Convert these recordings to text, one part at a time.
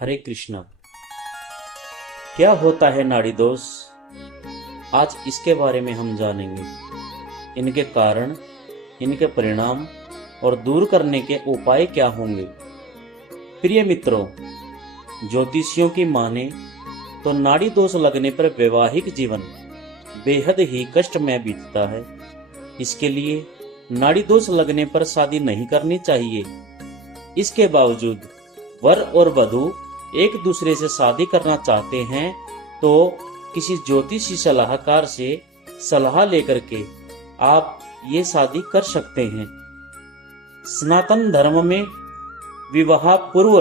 हरे कृष्णा। क्या होता है नाड़ी दोष? आज इसके बारे में हम जानेंगे। इनके कारण, इनके परिणाम और दूर करने के उपाय क्या होंगे। प्रिय मित्रों, ज्योतिषियों की माने तो नाड़ी दोष लगने पर वैवाहिक जीवन बेहद ही कष्टमय बीतता है। इसके लिए नाड़ी दोष लगने पर शादी नहीं करनी चाहिए। इसके बावजूद वर और वधू एक दूसरे से शादी करना चाहते हैं तो किसी ज्योतिषी सलाहकार से सलाह लेकर के आप ये शादी कर सकते हैं। सनातन धर्म में विवाह पूर्व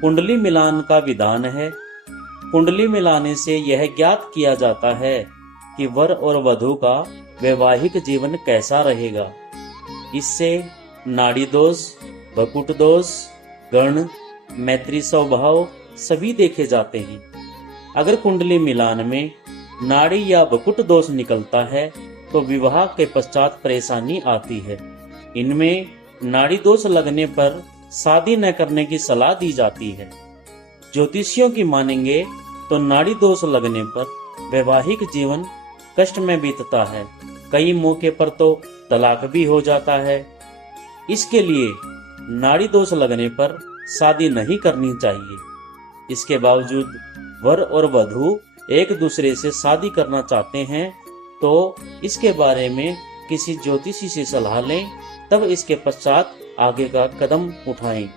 कुंडली मिलान का विधान है। कुंडली मिलाने से यह ज्ञात किया जाता है कि वर और वधू का वैवाहिक जीवन कैसा रहेगा। इससे नाड़ी दोष, भकुट दोष, गण, मैत्री स्वभाव सभी देखे जाते हैं। अगर कुंडली मिलान में नाड़ी या भकुट दोष निकलता है तो विवाह के पश्चात परेशानी आती है। इनमें नाड़ी दोष लगने पर शादी न करने की सलाह दी जाती है। ज्योतिषियों की मानेंगे तो नाड़ी दोष लगने पर वैवाहिक जीवन कष्ट में बीतता है। कई मौके पर तो तलाक भी हो जाता है। इसके लिए नाड़ी दोष लगने पर शादी नहीं करनी चाहिए। इसके बावजूद वर और वधू एक दूसरे से शादी करना चाहते हैं तो इसके बारे में किसी ज्योतिषी से सलाह लें, तब इसके पश्चात आगे का कदम उठाएं।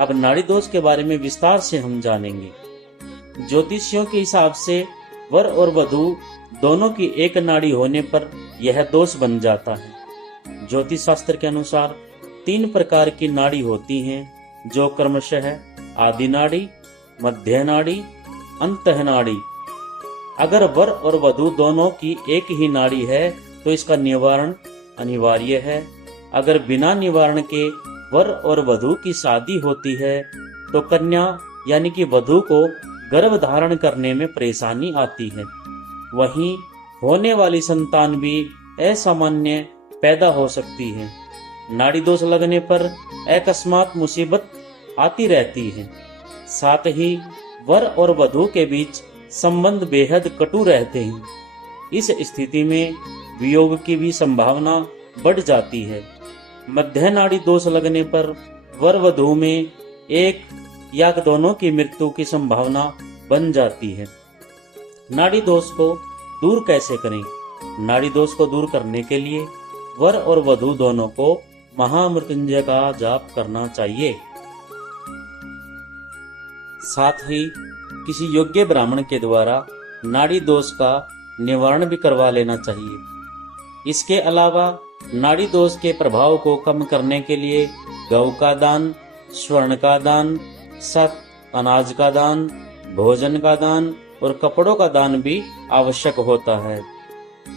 अब नाड़ी दोष के बारे में विस्तार से हम जानेंगे। ज्योतिषियों के हिसाब से वर और वधू दोनों की एक नाड़ी होने पर यह दोष बन जाता है। ज्योतिष शास्त्र के अनुसार 3 प्रकार की नाड़ी होती हैं, जो क्रमशः आदि नाड़ी, मध्य नाड़ी, अंतः नाड़ी। अगर वर और वधू दोनों की एक ही नाड़ी है तो इसका निवारण अनिवार्य है। अगर बिना निवारण के वर और वधू की शादी होती है तो कन्या यानी कि वधू को गर्भ धारण करने में परेशानी आती है। वहीं होने वाली संतान भी असामान्य पैदा हो सकती है। नाड़ी दोष लगने पर अकस्मात मुसीबत आती रहती है। साथ ही वर और वधू के बीच संबंध बेहद कटु रहते हैं। इस स्थिति में वियोग की भी संभावना बढ़ जाती है। मध्य नाड़ी दोष लगने पर वर वधू में एक या दोनों की मृत्यु की संभावना बन जाती है। नाड़ी दोष को दूर कैसे करें? नाड़ी दोष को दूर करने के लिए वर और वधू दोनों को महामृत्युंजय का जाप करना चाहिए। साथ ही किसी योग्य ब्राह्मण के द्वारा नाड़ी दोष का निवारण भी करवा लेना चाहिए। इसके अलावा नाड़ी दोष के प्रभाव को कम करने के लिए गौ का दान, स्वर्ण का दान, सत, अनाज का दान, भोजन का दान और कपड़ों का दान भी आवश्यक होता है।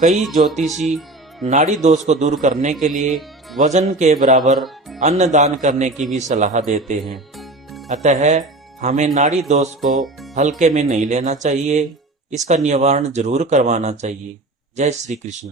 कई ज्योतिषी नाड़ी दोष को दूर करने के लिए वजन के बराबर अन्न दान करने की भी सलाह देते हैं। अतः हमें नाड़ी दोष को हल्के में नहीं लेना चाहिए। इसका निवारण जरूर करवाना चाहिए। जय श्री कृष्ण।